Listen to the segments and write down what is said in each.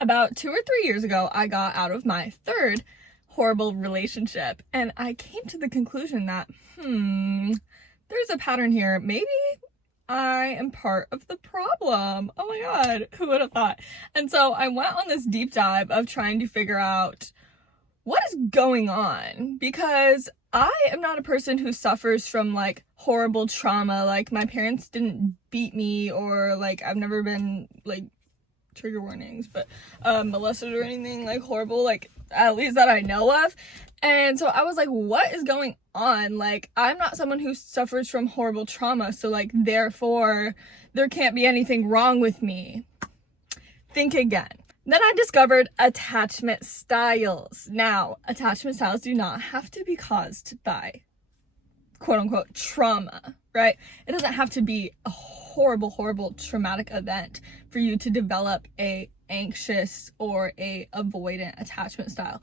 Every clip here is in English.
About 2 or 3 years ago, I got out of my third horrible relationship, and I came to the conclusion that, there's a pattern here. Maybe I am part of the problem. Oh my God, who would have thought? And so I went on this deep dive of trying to figure out what is going on, because I am not a person who suffers from like horrible trauma. Like, my parents didn't beat me, or like I've never been like, trigger warnings, but molested or anything like horrible, like at least that I know of. And so I was like, what is going on? Like, I'm not someone who suffers from horrible trauma, so like therefore there can't be anything wrong with me. Think again. Then I discovered attachment styles. Now, attachment styles do not have to be caused by quote unquote trauma, right? It doesn't have to be a horrible traumatic event for you to develop a anxious or a avoidant attachment style.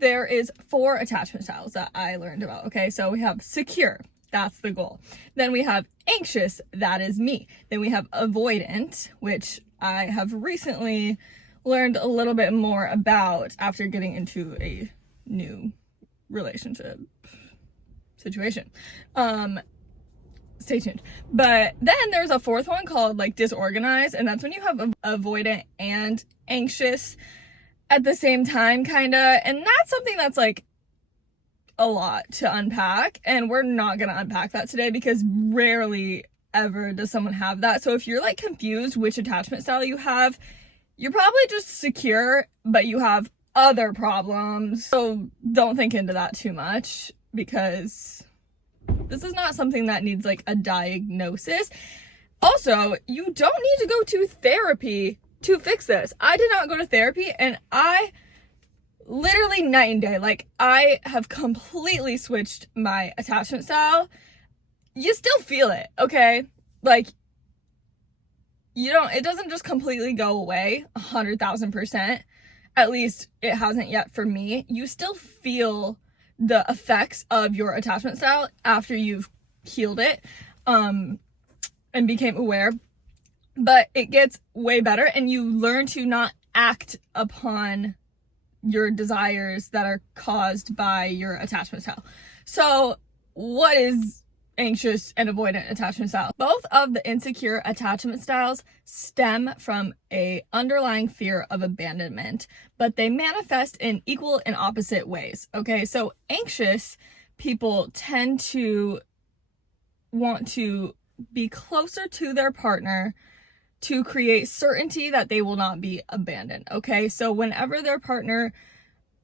There is 4 attachment styles that I learned about. Okay, so we have secure, that's the goal. Then we have anxious, that is me. Then we have avoidant, which I have recently learned a little bit more about after getting into a new relationship situation. Stay tuned. But then there's a 4th one called like disorganized, and that's when you have avoidant and anxious at the same time, kinda. And that's something that's like a lot to unpack, and we're not gonna unpack that today because rarely ever does someone have that. So if you're like confused which attachment style you have, you're probably just secure, but you have other problems. So don't think into that too much, because this is not something that needs like a diagnosis. Also, you don't need to go to therapy to fix this. I did not go to therapy, and I literally night and day, like I have completely switched my attachment style. You still feel it, okay? Like, it doesn't just completely go away 100,000%. At least it hasn't yet for me. You still feel the effects of your attachment style after you've healed it and became aware, but it gets way better, and you learn to not act upon your desires that are caused by your attachment style. So what is anxious and avoidant attachment style? Both of the insecure attachment styles stem from a underlying fear of abandonment, but they manifest in equal and opposite ways. Okay, so anxious people tend to want to be closer to their partner to create certainty that they will not be abandoned. Okay, so whenever their partner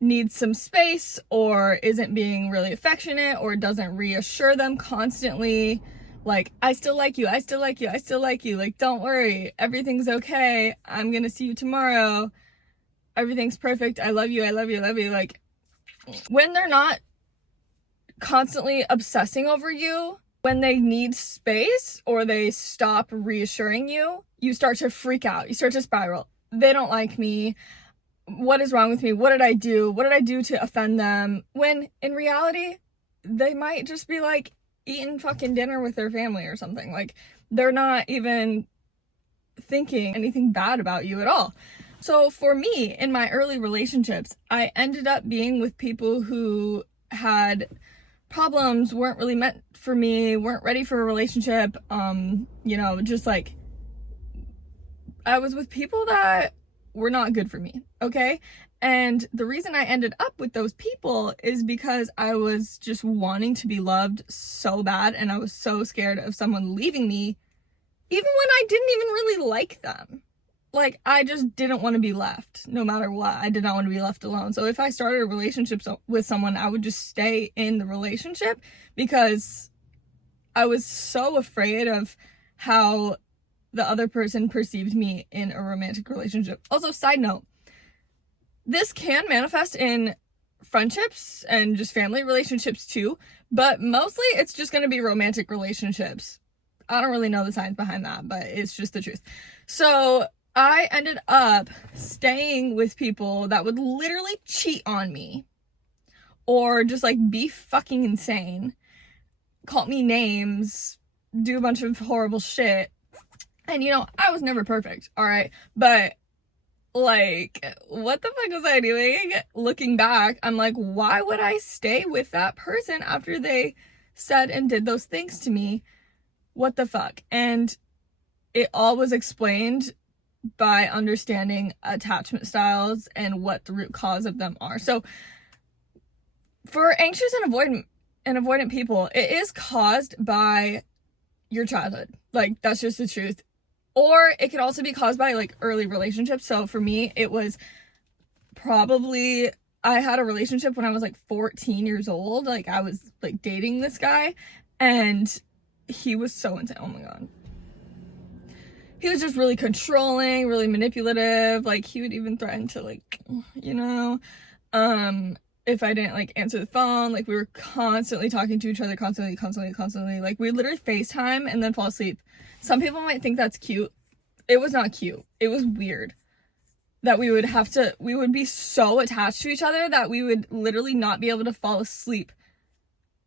needs some space or isn't being really affectionate or doesn't reassure them constantly, like, I still like you, I still like you, I still like you, like, don't worry, everything's okay, I'm gonna see you tomorrow, everything's perfect, I love you, I love you, I love you. Like, when they're not constantly obsessing over you, when they need space or they stop reassuring you, you start to freak out, you start to spiral. They don't like me. What is wrong with me? What did I do? What did I do to offend them? When in reality, they might just be like eating fucking dinner with their family or something. Like, they're not even thinking anything bad about you at all. So for me, in my early relationships, I ended up being with people who had problems, weren't really meant for me, weren't ready for a relationship. Just like, I was with people that were not good for me, okay? And the reason I ended up with those people is because I was just wanting to be loved so bad, and I was so scared of someone leaving me, even when I didn't even really like them. Like, I just didn't want to be left, no matter what. I did not want to be left alone. So if I started a relationship with someone, I would just stay in the relationship because I was so afraid of how the other person perceived me in a romantic relationship. Also, side note, this can manifest in friendships and just family relationships too, but mostly it's just going to be romantic relationships. I don't really know the science behind that, but it's just the truth. So I ended up staying with people that would literally cheat on me or just like be fucking insane, call me names, do a bunch of horrible shit. And I was never perfect, all right? But Like, what the fuck was I doing? Looking back, I'm like, why would I stay with that person after they said and did those things to me? What the fuck? And it all was explained by understanding attachment styles and what the root cause of them are. So for anxious and avoidant people, it is caused by your childhood. Like, that's just the truth. Or it could also be caused by like early relationships. So for me, it was probably, I had a relationship when I was like 14 years old. Like, I was like dating this guy, and he was so insane. Oh my God. He was just really controlling, really manipulative. Like, he would even threaten to, like, you know, if I didn't like answer the phone. Like, we were constantly talking to each other, constantly. Like, we literally FaceTime and then fall asleep. Some people might think that's cute. It was not cute. It was weird that we would be so attached to each other that we would literally not be able to fall asleep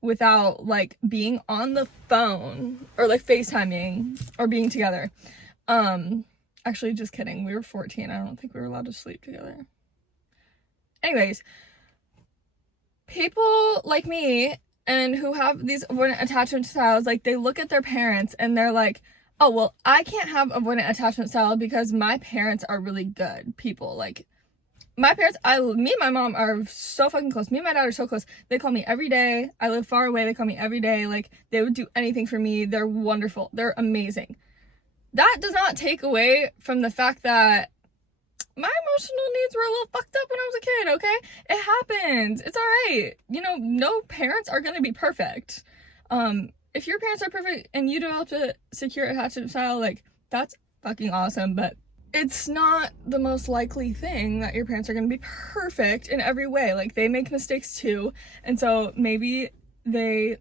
without like being on the phone or like FaceTiming or being together. Actually, just kidding. We were 14. I don't think we were allowed to sleep together. Anyways, people like me and who have these avoidant attachment styles, like, they look at their parents and they're like, oh, well, I can't have avoidant attachment style because my parents are really good people. Like, my parents, me and my mom are so fucking close. Me and my dad are so close. They call me every day. I live far away. They call me every day. Like, they would do anything for me. They're wonderful. They're amazing. That does not take away from the fact that my emotional needs were a little fucked up when I was a kid, okay? It happens. It's all right. You know, no parents are going to be perfect. If your parents are perfect and you developed a secure attachment style, like, that's fucking awesome, but it's not the most likely thing that your parents are going to be perfect in every way. Like, they make mistakes too, and so maybe they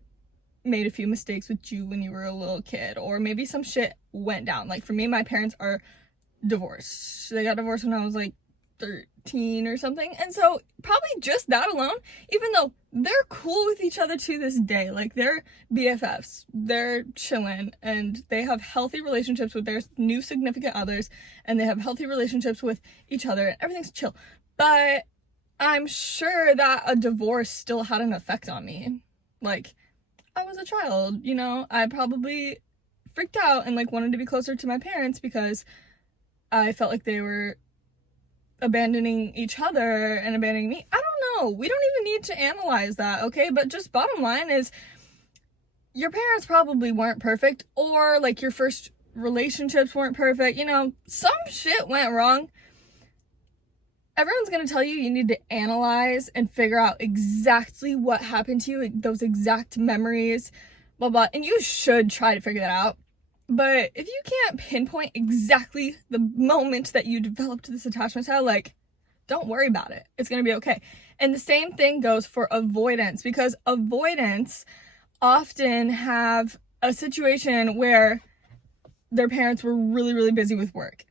made a few mistakes with you when you were a little kid, or maybe some shit went down. Like, for me, my parents are divorced. They got divorced when I was like 13 or something, and so probably just that alone, even though they're cool with each other to this day, like, they're BFFs, they're chilling, and they have healthy relationships with their new significant others, and they have healthy relationships with each other, and everything's chill. But I'm sure that a divorce still had an effect on me. Like, I was a child, you know, I probably freaked out and like wanted to be closer to my parents because I felt like they were abandoning each other and abandoning me. I don't know. We don't even need to analyze that, okay? But just bottom line is, your parents probably weren't perfect, or like your first relationships weren't perfect. You know, some shit went wrong. Everyone's gonna tell you need to analyze and figure out exactly what happened to you, those exact memories, blah, blah. And you should try to figure that out. But if you can't pinpoint exactly the moment that you developed this attachment style, like, don't worry about it. It's going to be okay. And the same thing goes for avoidance, because avoidants often have a situation where their parents were really, really busy with work,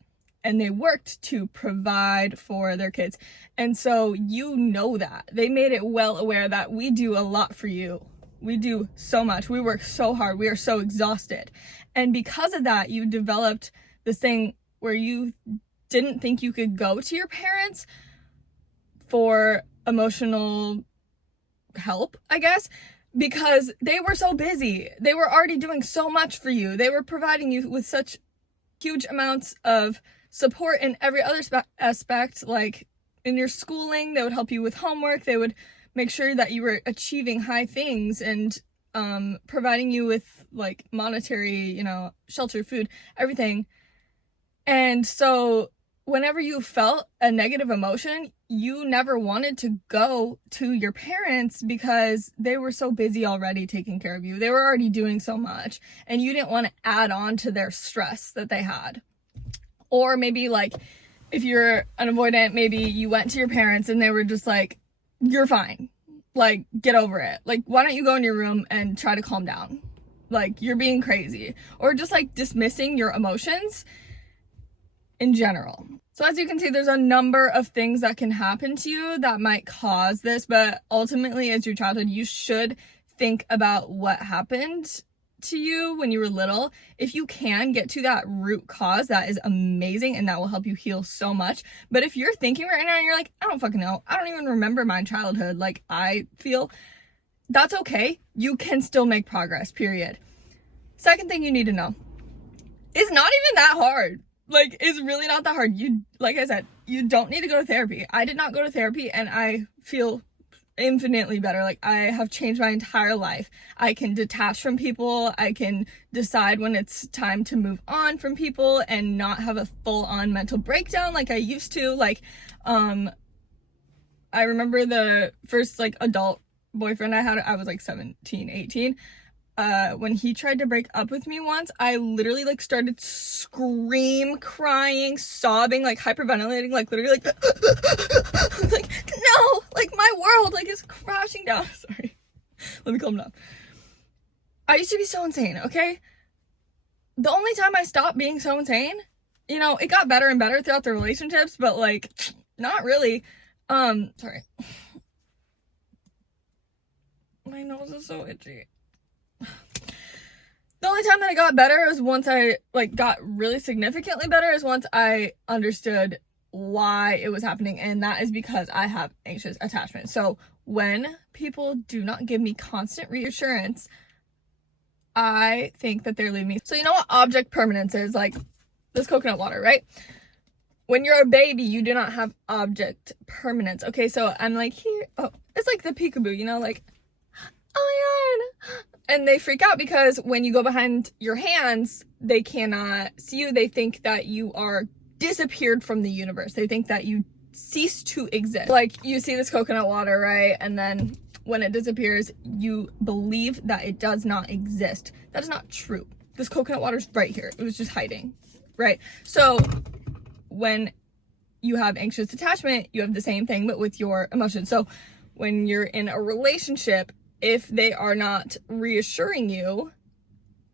and they worked to provide for their kids. And so, you know, that they made it well aware that we do a lot for you. We do so much. We work so hard. We are so exhausted. And because of that, you developed this thing where you didn't think you could go to your parents for emotional help, I guess, because they were so busy. They were already doing so much for you. They were providing you with such huge amounts of support in every other aspect. Like, in your schooling, they would help you with homework. They would make sure that you were achieving high things and providing you with like monetary, you know, shelter, food, everything. And so whenever you felt a negative emotion, you never wanted to go to your parents because they were so busy already taking care of you. They were already doing so much, and you didn't want to add on to their stress that they had. Or maybe, like, if you're an avoidant, maybe you went to your parents and they were just like, you're fine. Like, get over it. Like, why don't you go in your room and try to calm down? Like, you're being crazy. Or just like dismissing your emotions in general. So as you can see, there's a number of things that can happen to you that might cause this, but ultimately, as your childhood, you should think about what happened to you when you were little, if you can get to that root cause, that is amazing, and that will help you heal so much. But if you're thinking right now and you're like, I don't fucking know, I don't even remember my childhood like I feel, that's okay. You can still make progress, period. Second thing you need to know, it's not even that hard. Like, it's really not that hard. You, like I said, you don't need to go to therapy. I did not go to therapy, and I feel infinitely better. Like, I have changed my entire life. I can detach from people. I can decide when it's time to move on from people and not have a full-on mental breakdown like I used to. Like, I remember the first, like, adult boyfriend I had, I was like 17, 18. When he tried to break up with me once, I literally like started crying, sobbing, like hyperventilating, like literally like like, no, like my world like is crashing down. Sorry, let me calm down. I used to be so insane, okay? The only time I stopped being so insane, you know, it got better and better throughout the relationships, but like not really. Sorry, my nose is so itchy. The only time that I got better is once I like got really significantly better is once I understood why it was happening, and that is because I have anxious attachment. So when people do not give me constant reassurance, I think that they're leaving me. So you know what object permanence is? Like this coconut water, right? When you're a baby, you do not have object permanence. Okay, so I'm like here. Oh, it's like the peekaboo, you know, like, oh my god. And they freak out because when you go behind your hands, they cannot see you. They think that you are disappeared from the universe. They think that you cease to exist. Like you see this coconut water, right? And then when it disappears, you believe that it does not exist. That is not true. This coconut water's right here. It was just hiding, right? So when you have anxious attachment, you have the same thing, but with your emotions. So when you're in a relationship, if they are not reassuring you,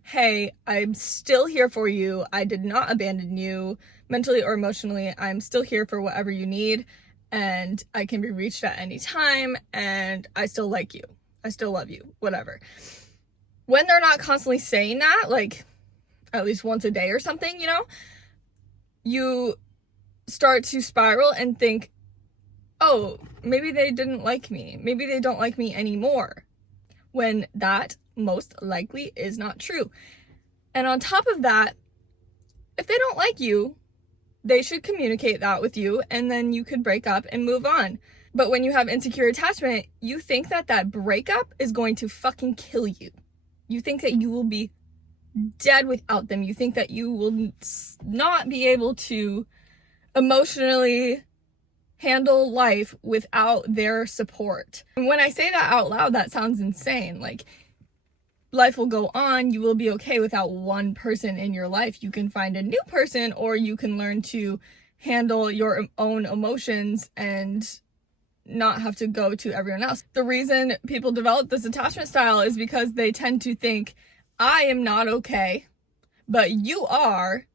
hey, I'm still here for you. I did not abandon you mentally or emotionally. I'm still here for whatever you need, and I can be reached at any time, and I still like you. I still love you, whatever. When they're not constantly saying that, like at least once a day or something, you know, you start to spiral and think, oh, maybe they didn't like me. Maybe they don't like me anymore. When that most likely is not true. And on top of that, if they don't like you, they should communicate that with you, and then you could break up and move on. But when you have insecure attachment, you think that that breakup is going to fucking kill you. You think that you will be dead without them. You think that you will not be able to emotionally handle life without their support. And when I say that out loud, that sounds insane. Like, life will go on, you will be okay without one person in your life. You can find a new person, or you can learn to handle your own emotions and not have to go to everyone else. The reason people develop this attachment style is because they tend to think, I am not okay, but you are.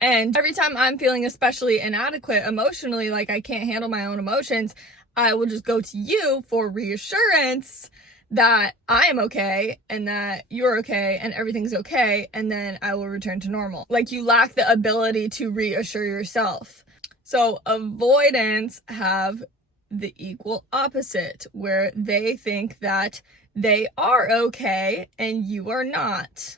And every time I'm feeling especially inadequate emotionally, like I can't handle my own emotions, I will just go to you for reassurance that I am okay and that you're okay and everything's okay, and then I will return to normal. Like, you lack the ability to reassure yourself. So avoidants have the equal opposite, where they think that they are okay and you are not.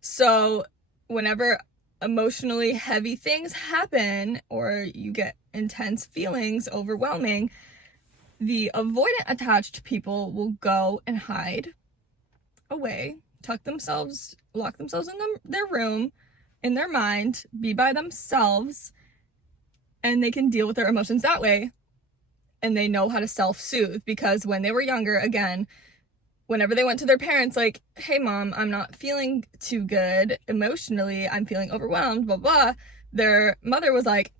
So whenever emotionally heavy things happen or you get intense feelings, overwhelming, the avoidant attached people will go and hide away, lock themselves in their room, in their mind, be by themselves, and they can deal with their emotions that way. And they know how to self-soothe, because when they were younger, again, whenever they went to their parents, like, hey mom, I'm not feeling too good emotionally, I'm feeling overwhelmed, blah, blah, their mother was like,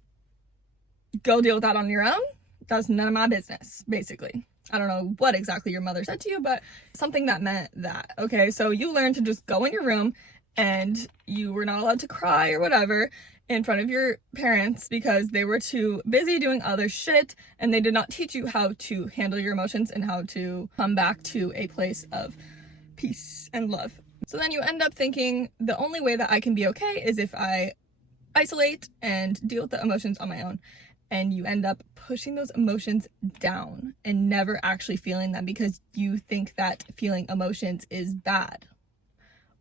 go deal with that on your own. That's none of my business, basically. I don't know what exactly your mother said to you, but something that meant that. Okay, so you learned to just go in your room, and you were not allowed to cry or whatever in front of your parents because they were too busy doing other shit, and they did not teach you how to handle your emotions and how to come back to a place of peace and love. So then you end up thinking the only way that I can be okay is if I isolate and deal with the emotions on my own. And you end up pushing those emotions down and never actually feeling them because you think that feeling emotions is bad.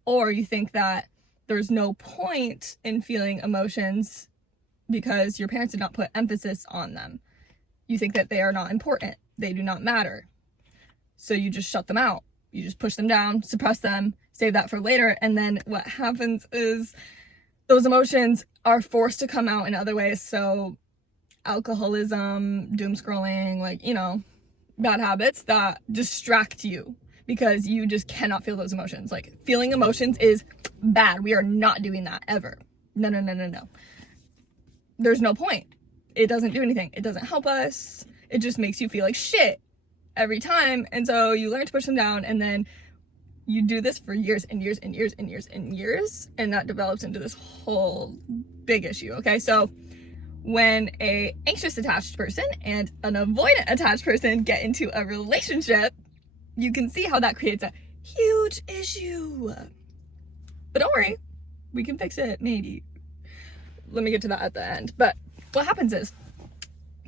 Or you think that there's no point in feeling emotions because your parents did not put emphasis on them. You think that they are not important. They do not matter. So you just shut them out. You just push them down, suppress them, save that for later. And then what happens is those emotions are forced to come out in other ways. So alcoholism, doom scrolling, like, you know, bad habits that distract you because you just cannot feel those emotions. Like, feeling emotions is bad. We are not doing that ever. No. There's no point. It doesn't do anything. It doesn't help us. It just makes you feel like shit every time. And so you learn to push them down, and then you do this for years and years and years and years and years, and that develops into this whole big issue. Okay, so when a anxious attached person and an avoidant attached person get into a relationship, you can see how that creates a huge issue. But don't worry, we can fix it, maybe. Let me get to that at the end. But what happens is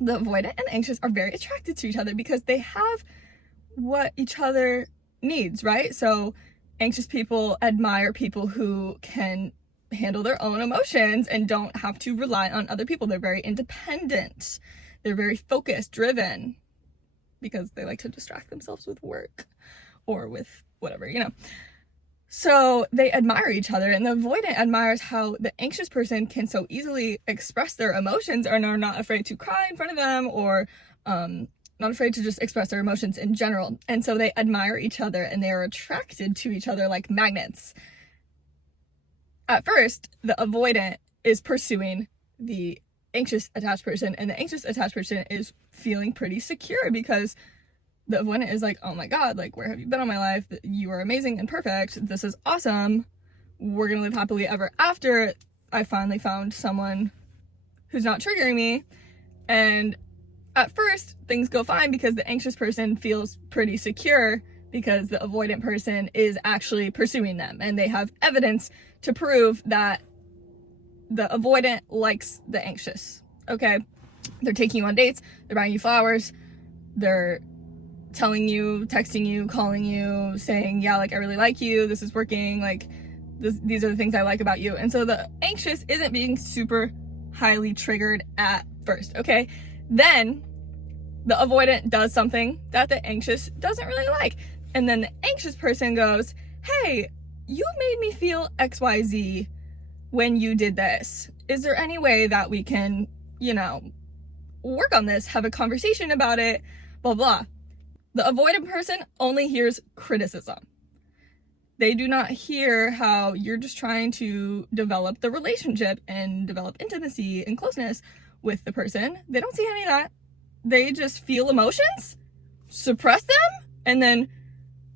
the avoidant and the anxious are very attracted to each other because they have what each other needs, right? So anxious people admire people who can handle their own emotions and don't have to rely on other people. They're very independent. They're very focused, driven, because they like to distract themselves with work or with whatever, you know. So they admire each other, and the avoidant admires how the anxious person can so easily express their emotions and are not afraid to cry in front of them, or not afraid to just express their emotions in general. And so they admire each other and they are attracted to each other like magnets. At first, the avoidant is pursuing the anxious attached person, and the anxious attached person is feeling pretty secure because the avoidant is like, oh my god, like, where have you been all my life? You are amazing and perfect. This is awesome. We're gonna live happily ever after. I finally found someone who's not triggering me. And at first, things go fine because the anxious person feels pretty secure because the avoidant person is actually pursuing them, and they have evidence to prove that the avoidant likes the anxious. Okay, they're taking you on dates, they're buying you flowers, they're telling you, texting you, calling you, saying, yeah, like, I really like you, this is working, like, these are the things I like about you. And so the anxious isn't being super highly triggered at first, okay? Then the avoidant does something that the anxious doesn't really like. And then the anxious person goes, hey, you made me feel XYZ when you did this. Is there any way that we can, you know, work on this, have a conversation about it, blah, blah. The avoidant person only hears criticism. They do not hear how you're just trying to develop the relationship and develop intimacy and closeness with the person. They don't see any of that. They just feel emotions, suppress them, and then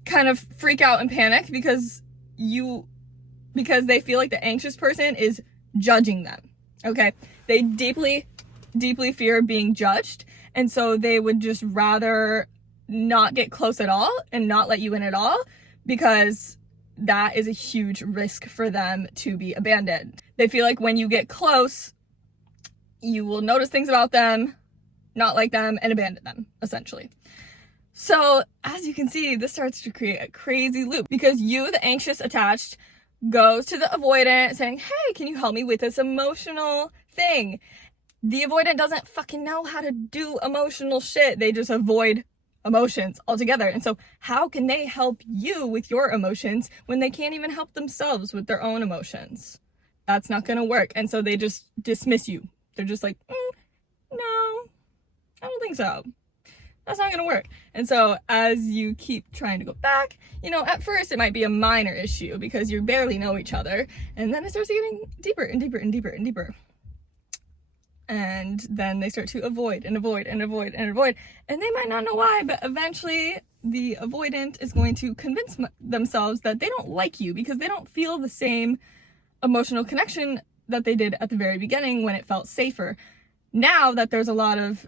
kind of freak out and panic because they feel like the anxious person is judging them. Okay? They deeply, deeply fear being judged, and so they would just rather not get close at all and not let you in at all, because that is a huge risk for them to be abandoned. They feel like when you get close, you will notice things about them, not like them, and abandon them, essentially. So as you can see, this starts to create a crazy loop because you, the anxious attached, goes to the avoidant saying, hey, can you help me with this emotional thing? The avoidant doesn't fucking know how to do emotional shit. They just avoid emotions altogether. And so how can they help you with your emotions when they can't even help themselves with their own emotions? That's not gonna work. And so they just dismiss you. They're just like, no, I don't think so. That's not gonna work. And so as you keep trying to go back, you know, at first it might be a minor issue because you barely know each other, and then it starts getting deeper and deeper and deeper and deeper. And then they start to avoid and avoid and avoid and avoid, and they might not know why, but eventually the avoidant is going to convince themselves that they don't like you because they don't feel the same emotional connection that they did at the very beginning when it felt safer. Now that there's a lot of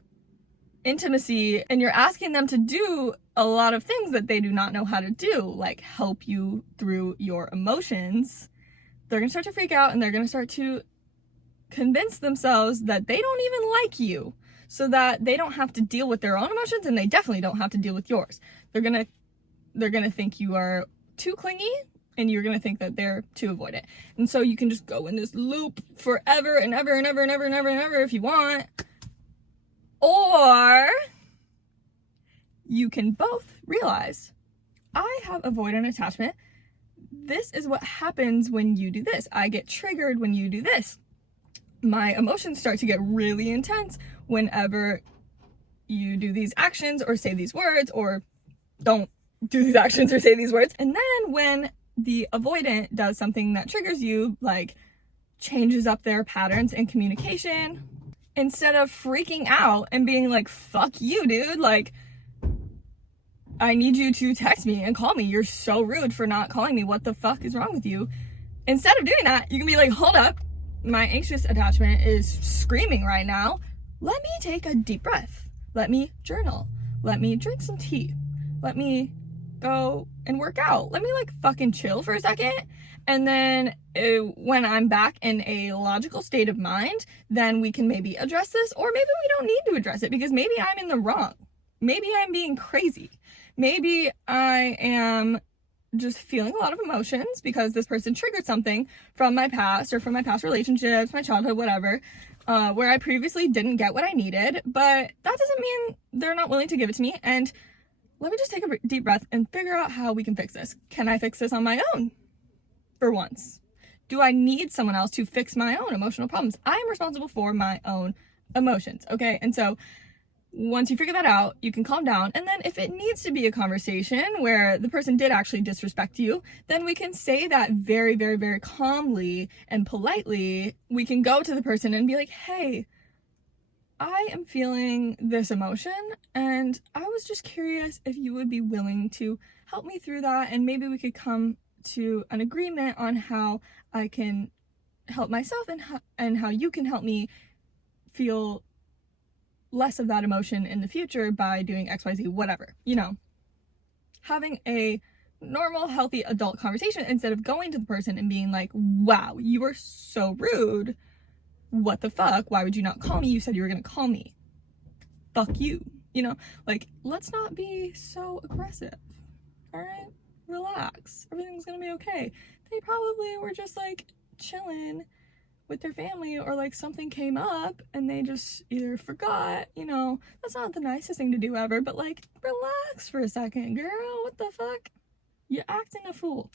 intimacy and you're asking them to do a lot of things that they do not know how to do, like help you through your emotions, they're gonna start to freak out and they're gonna start to convince themselves that they don't even like you, so that they don't have to deal with their own emotions, and they definitely don't have to deal with yours. They're gonna think you are too clingy, and you're gonna think that they're too avoidant. And so you can just go in this loop forever and ever and ever and ever and ever and ever if you want. Or you can both realize, I have avoidant attachment. This is what happens when you do this. I get triggered when you do this. My emotions start to get really intense whenever you do these actions or say these words, or don't do these actions or say these words. And then when the avoidant does something that triggers you, like changes up their patterns in communication, instead of freaking out and being like, fuck you, dude, like, I need you to text me and call me. You're so rude for not calling me. What the fuck is wrong with you? Instead of doing that, you can be like, hold up. My anxious attachment is screaming right now. Let me take a deep breath. Let me journal. Let me drink some tea. Let me go and work out. Let me like fucking chill for a second. And then when I'm back in a logical state of mind, then we can maybe address this, or maybe we don't need to address it because maybe I'm in the wrong. Maybe I'm being crazy. Maybe I am just feeling a lot of emotions because this person triggered something from my past or from my past relationships, my childhood, whatever, where I previously didn't get what I needed, but that doesn't mean they're not willing to give it to me. And let me just take a deep breath and figure out how we can fix this. Can I fix this on my own for once? Do I need someone else to fix my own emotional problems? I am responsible for my own emotions, okay? And so once you figure that out, you can calm down. And then if it needs to be a conversation where the person did actually disrespect you, then we can say that very, very, very calmly and politely. We can go to the person and be like, hey, I am feeling this emotion, and I was just curious if you would be willing to help me through that, and maybe we could come to an agreement on how I can help myself and how you can help me feel less of that emotion in the future by doing XYZ, whatever, you know, having a normal, healthy adult conversation instead of going to the person and being like, wow, you are so rude. What the fuck? Why would you not call me? You said you were going to call me. Fuck you. You know, like, let's not be so aggressive. All right? Relax. Everything's going to be okay. They probably were just like chilling with their family, or like something came up and they just either forgot, you know. That's not the nicest thing to do ever, but like, relax for a second, girl. What the fuck? You're acting a fool.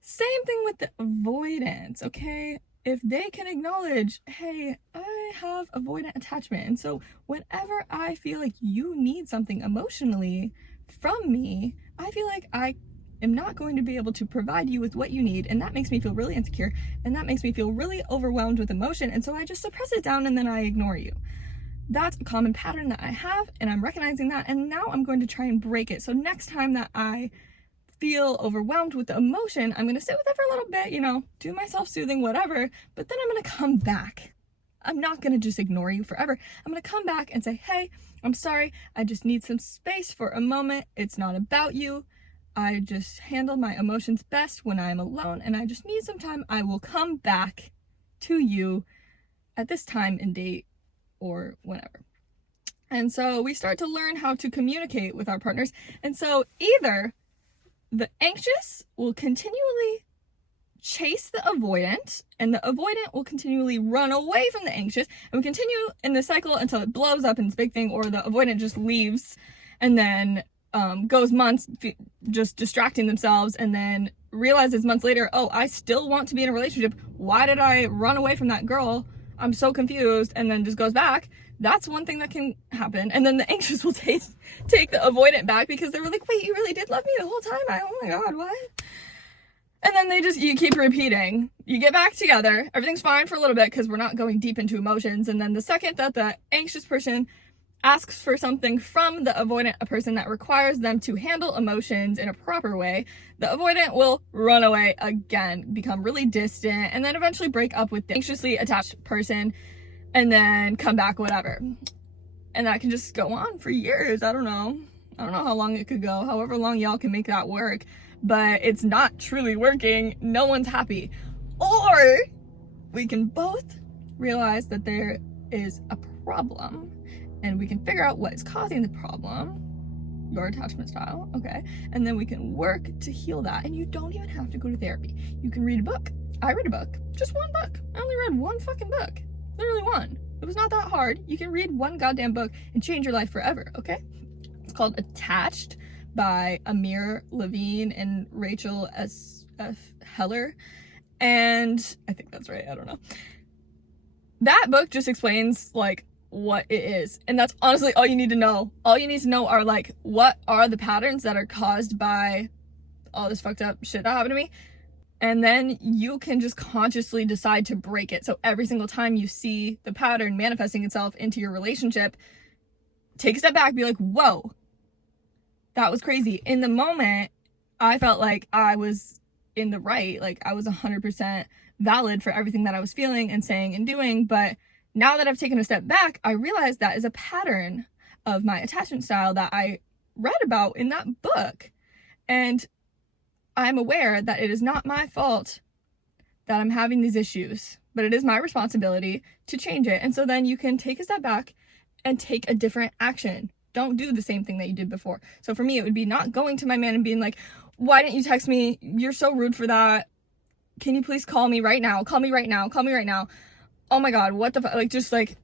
Same thing with the avoidance, okay? If they can acknowledge, hey, I have avoidant attachment, and so whenever I feel like you need something emotionally from me, I feel like I am not going to be able to provide you with what you need, and that makes me feel really insecure, and that makes me feel really overwhelmed with emotion, and so I just suppress it down and then I ignore you. That's a common pattern that I have, and I'm recognizing that, and now I'm going to try and break it. So next time that I feel overwhelmed with the emotion, I'm going to sit with it for a little bit, you know, do my self-soothing, whatever, but then I'm going to come back. I'm not going to just ignore you forever. I'm going to come back and say, hey, I'm sorry, I just need some space for a moment. It's not about you. I just handle my emotions best when I'm alone, and I just need some time. I will come back to you at this time and date or whenever. And so we start to learn how to communicate with our partners. And so either the anxious will continually chase the avoidant, and the avoidant will continually run away from the anxious, and we continue in the cycle until it blows up in this big thing, or the avoidant just leaves and then goes months just distracting themselves, and then realizes months later, oh, I still want to be in a relationship. Why did I run away from that girl? I'm so confused, and then just goes back. That's one thing that can happen. And then the anxious will take the avoidant back because they were like, wait, you really did love me the whole time? Oh my God, what? And then you keep repeating. You get back together. Everything's fine for a little bit because we're not going deep into emotions. And then the second that the anxious person asks for something from the avoidant, a person that requires them to handle emotions in a proper way, the avoidant will run away again, become really distant, and then eventually break up with the anxiously attached person and then come back, whatever. And that can just go on for years. I don't know. I don't know how long it could go, however long y'all can make that work, but it's not truly working. No one's happy. Or we can both realize that there is a problem and we can figure out what is causing the problem, your attachment style, okay? And then we can work to heal that. And you don't even have to go to therapy. You can read a book. I read a book, just one book. I only read one fucking book, literally one. It was not that hard. You can read one goddamn book and change your life forever, okay? It's called Attached by Amir Levine and Rachel S.F. Heller. And I think that's right, I don't know. That book just explains like what it is. And that's honestly all you need to know. All you need to know are like, what are the patterns that are caused by all this fucked up shit that happened to me? And then you can just consciously decide to break it. So every single time you see the pattern manifesting itself into your relationship, take a step back, be like, whoa, that was crazy. In the moment, I felt like I was in the right. Like I was 100% valid for everything that I was feeling and saying and doing. But now that I've taken a step back, I realize that is a pattern of my attachment style that I read about in that book. And I'm aware that it is not my fault that I'm having these issues, but it is my responsibility to change it. And so then you can take a step back and take a different action. Don't do the same thing that you did before. So for me, it would be not going to my man and being like, why didn't you text me? You're so rude for that. Can you please call me right now? Call me right now. Call me right now. Oh my God, what the fuck? Like, just like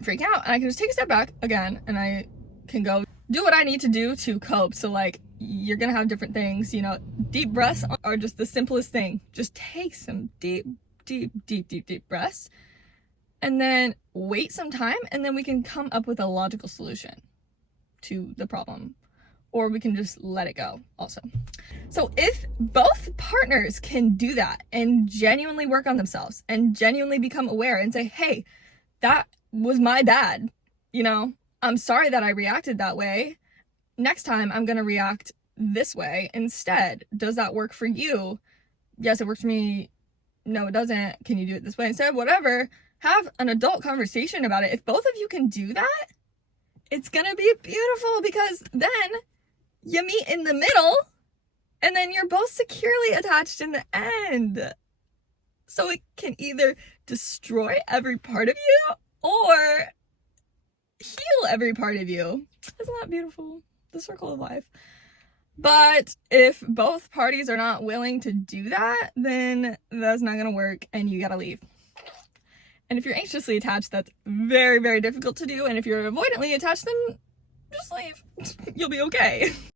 freak out. And I can just take a step back again and I can go do what I need to do to cope. So like, you're gonna have different things, you know, deep breaths are just the simplest thing. Just take some deep breaths and then wait some time, and then we can come up with a logical solution to the problem, or we can just let it go also. So if both partners can do that and genuinely work on themselves and genuinely become aware and say, hey, that was my bad, you know, I'm sorry that I reacted that way. Next time I'm going to react this way instead. Does that work for you? Yes, it works for me. No, it doesn't. Can you do it this way instead? Whatever. Have an adult conversation about it. If both of you can do that, it's going to be beautiful, because then you meet in the middle and then you're both securely attached in the end. So it can either destroy every part of you or heal every part of you. Isn't that beautiful? The circle of life. But if both parties are not willing to do that, then that's not gonna work and you gotta leave. And if you're anxiously attached, that's very, very difficult to do. And if you're avoidantly attached, then just leave. You'll be okay.